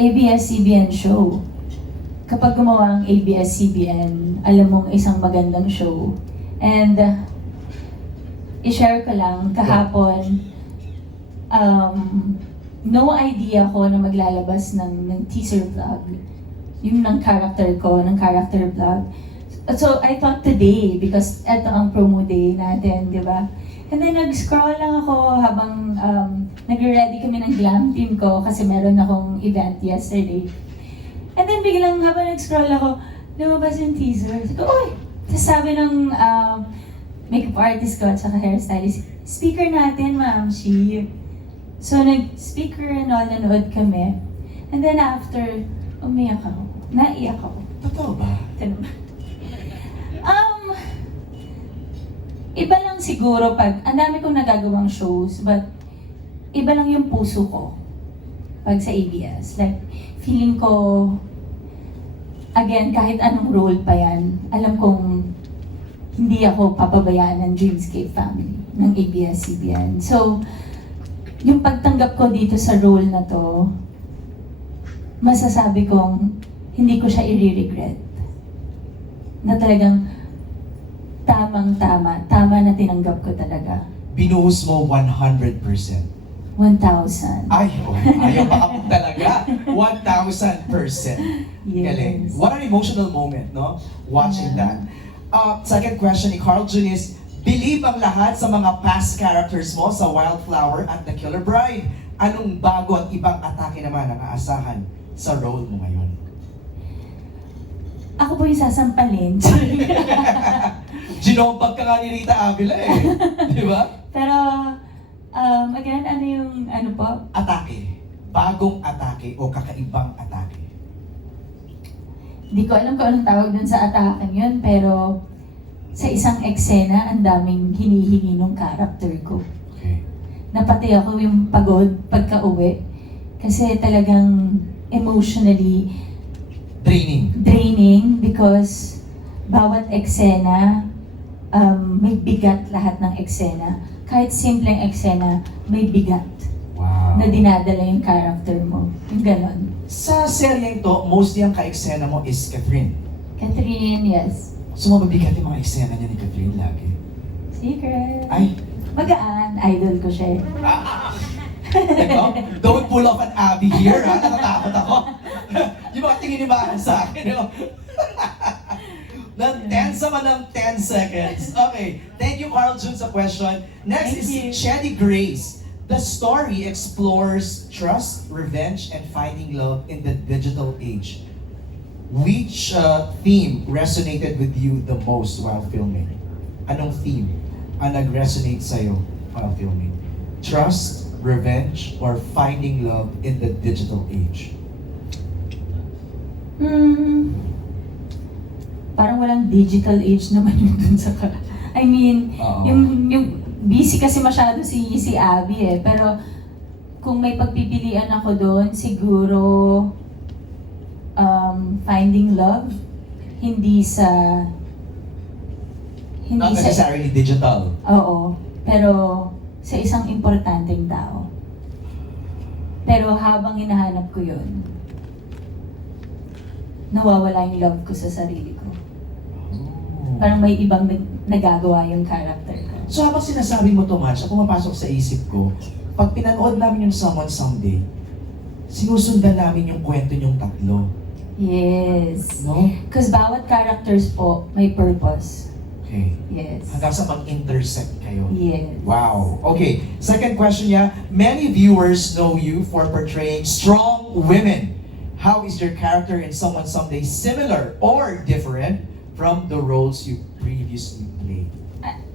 ABS-CBN show. Kapag gumawa ang ABS-CBN, alam mong isang magandang show. And i-share ko lang, kahapon, no idea ko na maglalabas ng teaser vlog. Yung ng character ko, ng character vlog. So I thought today, because eto ang promo day natin, di ba? And then nag-scroll lang ako habang nag-ready kami ng glam team ko kasi meron akong event yesterday. And then biglang habang nag-scroll ako, lumabas yung teaser. Sabi ko, uy! Tapos sabi ng makeup artist ko at saka hairstylist, speaker natin, Ma'am Shi. So nag-speaker and all, nanood kami. And then after, umiyak ako. Naiyak ako. Totoo ba? Iba lang siguro pag, ang dami kong nagagawang shows, but iba lang yung puso ko pag sa ABS. Like, feeling ko, again, kahit anong role pa yan, alam kong hindi ako papabayaan ng Dreamscape family, ng ABS-CBN. So, yung pagtanggap ko dito sa role na to, masasabi kong hindi ko siya i-regret. Na talagang tama na tinanggap ko talaga. Binuhos mo 100%. 1,000. Ay, ayaw baka po talaga. 1,000%. Yes. Galing. What an emotional moment, no? Watching that. Second question ni Carl Jun is, believe ang lahat sa mga past characters mo sa Wildflower at The Killer Bride. Anong bago at ibang atake naman ang aasahan sa role mo ngayon? Ako po yung sasampalin. Ginombag ka nga ni Rita Avila eh. Di ba? Pero, again, ano yung, ano po? Atake. Bagong atake o kakaibang atake. Hindi ko alam kung anong tawag dun sa atakan yun, pero sa isang eksena, ang daming hinihingi ng character ko. Okay. Napati ako yung pagod pagka-uwi. Kasi talagang emotionally draining because bawat eksena, may bigat lahat ng eksena. Kahit simpleng eksena, may bigat Wow. na dinadala yung character mo. Yung ganon. Sa seryeng to, mostly ang ka-eksena mo is Catherine. Catherine, yes. So mabibigat yung mga eksena niya ni Catherine lagi. Secret. Ay, Magaan, idol ko siya. ito, don't pull off an Abby here, ha? Natatakot ako. Yung mga tingin ni Mara sa akin, no? Ng 10 sama ng 10 seconds. Okay, thank you Carl Jun sa question. Next Thank is you. Chedi Grace. The story explores trust, revenge, and finding love in the digital age. Which theme resonated with you the most while filming? Anong theme ang nag-resonate sa'yo while filming? Trust, revenge, or finding love in the digital age? Parang walang digital age naman yun dun sa I mean, Oo. yung busy kasi masyado si Abby eh. Pero kung may pagpipilian ako doon, siguro finding love, hindi sa Not necessarily digital. Oo, pero sa isang importanteng tao. Pero habang hinahanap ko yun, nawawala yung love ko sa sarili ko. Parang may ibang nagagawa yung character ko. So habang sinasabi mo to, Match, pumapasok sa isip ko, pag pinanood namin yung Someone Someday, sinusundan namin yung kwento niyong tatlo. Yes. No? Because bawat characters po may purpose. Okay. Yes. Hanggang sa mag-intersect kayo. Yes. Wow. Okay. Second question niya, many viewers know you for portraying strong women. How is your character in Someone Someday similar or different from the roles you previously played?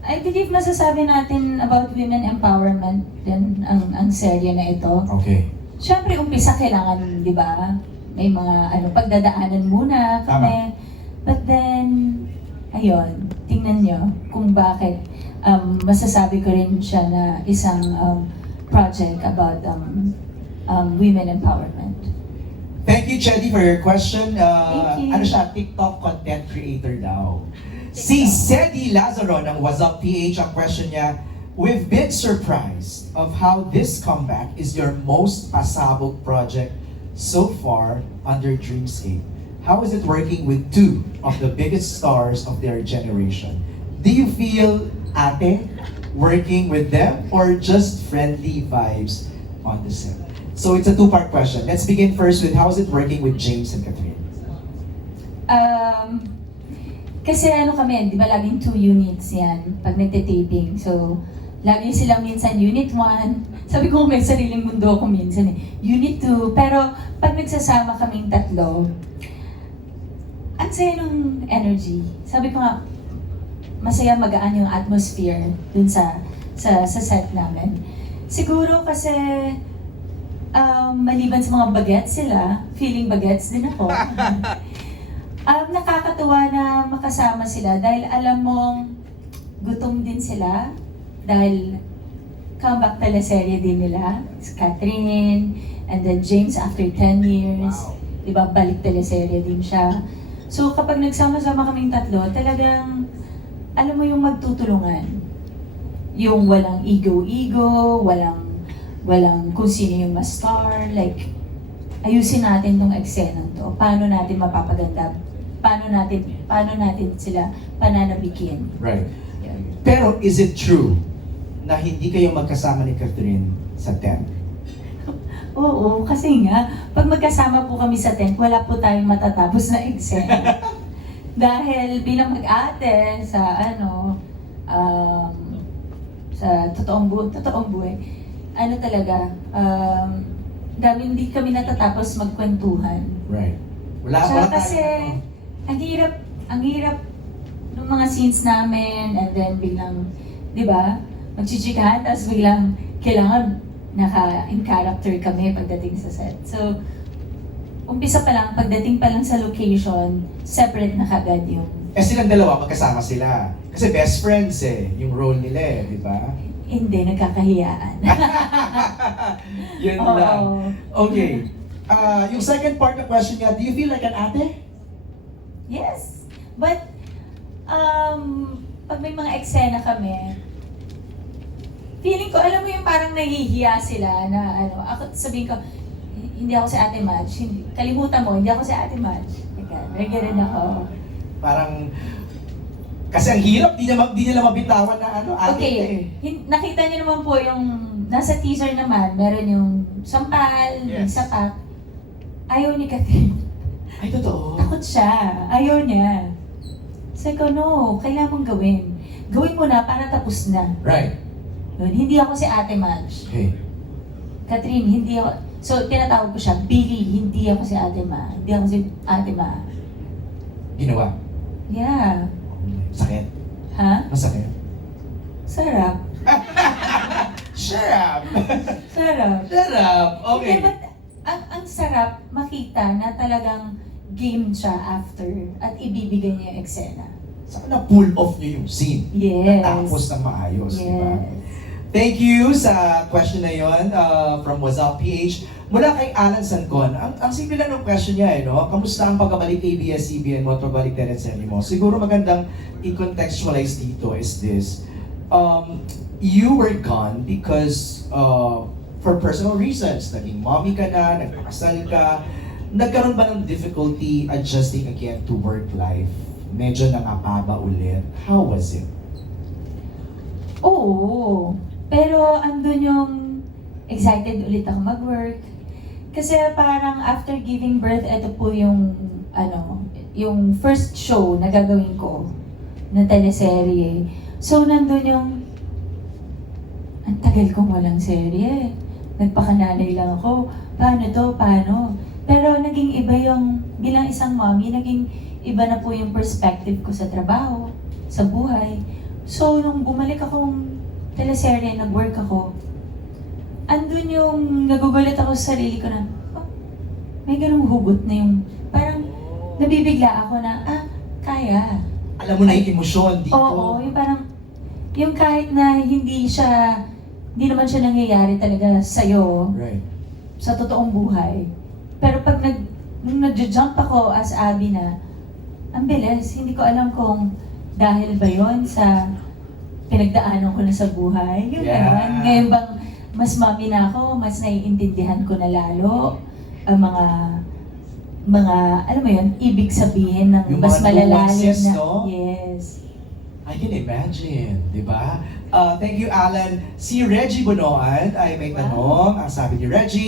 I believe masasabi natin about women empowerment din ang serye na ito. Okay. Siyempre, umpisa kailangan, di ba, may mga pagdadaanan muna kami. But then, ayun, tingnan nyo kung bakit masasabi ko rin siya na isang project about women empowerment. Thank you, Chedi, for your question. Thank you. Ano siya, TikTok content creator daw. Si Sedi Lazaro ng What's Up PH, ang question niya, we've been surprised of how this comeback is your most pasabog project so far under Dreamscape. How is it working with two of the biggest stars of their generation? Do you feel ate working with them or just friendly vibes on the set? So it's a two-part question. Let's begin first with how is it working with James and Catherine? Kasi ano kami, di ba laging 2 units yan pag nagte-taping. So, lagi silang minsan unit 1. Sabi ko may sariling mundo ako minsan eh. Unit 2. Pero pag nagsasama kaming tatlo, ang saya ng energy. Sabi ko nga, masaya magaan yung atmosphere dun sa set namin. Siguro kasi maliban sa mga bagets sila, feeling bagets din ako. Nakakatuwa na makasama sila dahil alam mong gutom din sila dahil comeback teleserye din nila, si Catherine, and then James after 10 years, Wow. diba, balik teleserye din siya. So kapag nagsama-sama kaming tatlo, talagang alam mo yung magtutulungan. Yung walang ego-ego, walang kung sino yung mas star, like ayusin natin tong eksenang to. Paano natin mapapaganda? Paano natin sila pananabikin? Right. Yun. Pero is it true na hindi kayo magkasama ni Catherine sa tent? Oo, kasi nga, pag magkasama po kami sa tent, wala po tayong matatapos na eksena. Dahil bilang mag-ate sa sa totoong buhay, ano talaga, hindi kami natatapos magkwentuhan. Right. Wala Tsaka tayo- kasi, ang hirap ng mga scenes namin, and then biglang, di ba, magchichikahan, tapos biglang kailangan in character kami pagdating sa set. So, umpisa pa lang, pagdating pa lang sa location, separate na kagad yung, silang dalawa, magkasama sila. Kasi best friends yung role nila di ba? hindi, nagkakahiyaan. Yun Oo. lang. Okay. Yung second part ng question niya, do you feel like an ate? Yes. But, pag may mga eksena kami, feeling ko, alam mo yung parang nahihiya sila na ako sabihin ko, hindi ako si Ate Madge. Kalimutan mo, hindi ako si Ate Madge. May ganun ako. Parang, kasi ang hirap, di nila mabitawan na ate Okay, nakita niyo naman po yung, nasa teaser naman, meron yung sampal, yung Yes. sapak. Ayaw ni Catherine. Ay, totoo. Takot siya. Ayaw niya. Sabi ko, no, kailangan mong gawin. Gawin mo na para tapos na. Right. Yun, hindi ako si Ate Madge. Okay. Catherine, hindi ako. So, tinatawag ko siya, Billy, hindi ako si Ate Ma. Hindi ako si Ate Ma. Ginawa. Yeah. Sakit. Ha? Masakit. Sarap. Shut up! Sarap. Shut up! Okay. Hindi, but ang sarap makita na talagang game siya after at ibibigay niya yung eksena. Saka na-pull off niyo yung scene. Yes. Natapos na maayos, di ba? Yes. Thank you sa question na yon from What's Up PH. Mula kay Alan Sancon, ang simple lang ng question niya, no? Kamusta ang pagkabalik ABS-CBN mo at pagbalik teleserye mo? Siguro magandang i-contextualize dito is this. You were gone because for personal reasons. Naging mommy ka na, nagpakasal ka. Nagkaroon ba ng difficulty adjusting again to work life? Medyo nangapaba ulit. How was it? Oo. Pero andun yung excited ulit ako mag-work. Kasi parang after giving birth, ito po yung yung first show na gagawin ko na teleserye. So nandun yung ang tagal kong walang serye. Nagpakananay lang ako. Paano to? Paano? Pero naging iba yung, bilang isang mommy, naging iba na po yung perspective ko sa trabaho, sa buhay. So, nung bumalik akong teleserye, nag-work ako, andun yung nagugulat ako sa sarili ko na, oh, may ganung hugot na yung, parang nabibigla ako na, kaya. Alam mo na yung emosyon dito. Oo, yung parang, yung kahit na hindi naman siya nangyayari talaga sa'yo, Right. sa totoong buhay. Pero pag nung nag-jump ako as Abby na, ang bilis, hindi ko alam kung dahil ba yon sa pinagdaanan ko na sa buhay. Yung Yeah. ganon. Ngayon bang mas mami na ako, mas naiintindihan ko na lalo. mga alam mo yun, ibig sabihin ng Yung mas mga malalalim nuances, na, no? yes. I can imagine, di ba? Thank you, Alan. Si Reggie Bonoan ay may tanong. Ang sabi ni Reggie,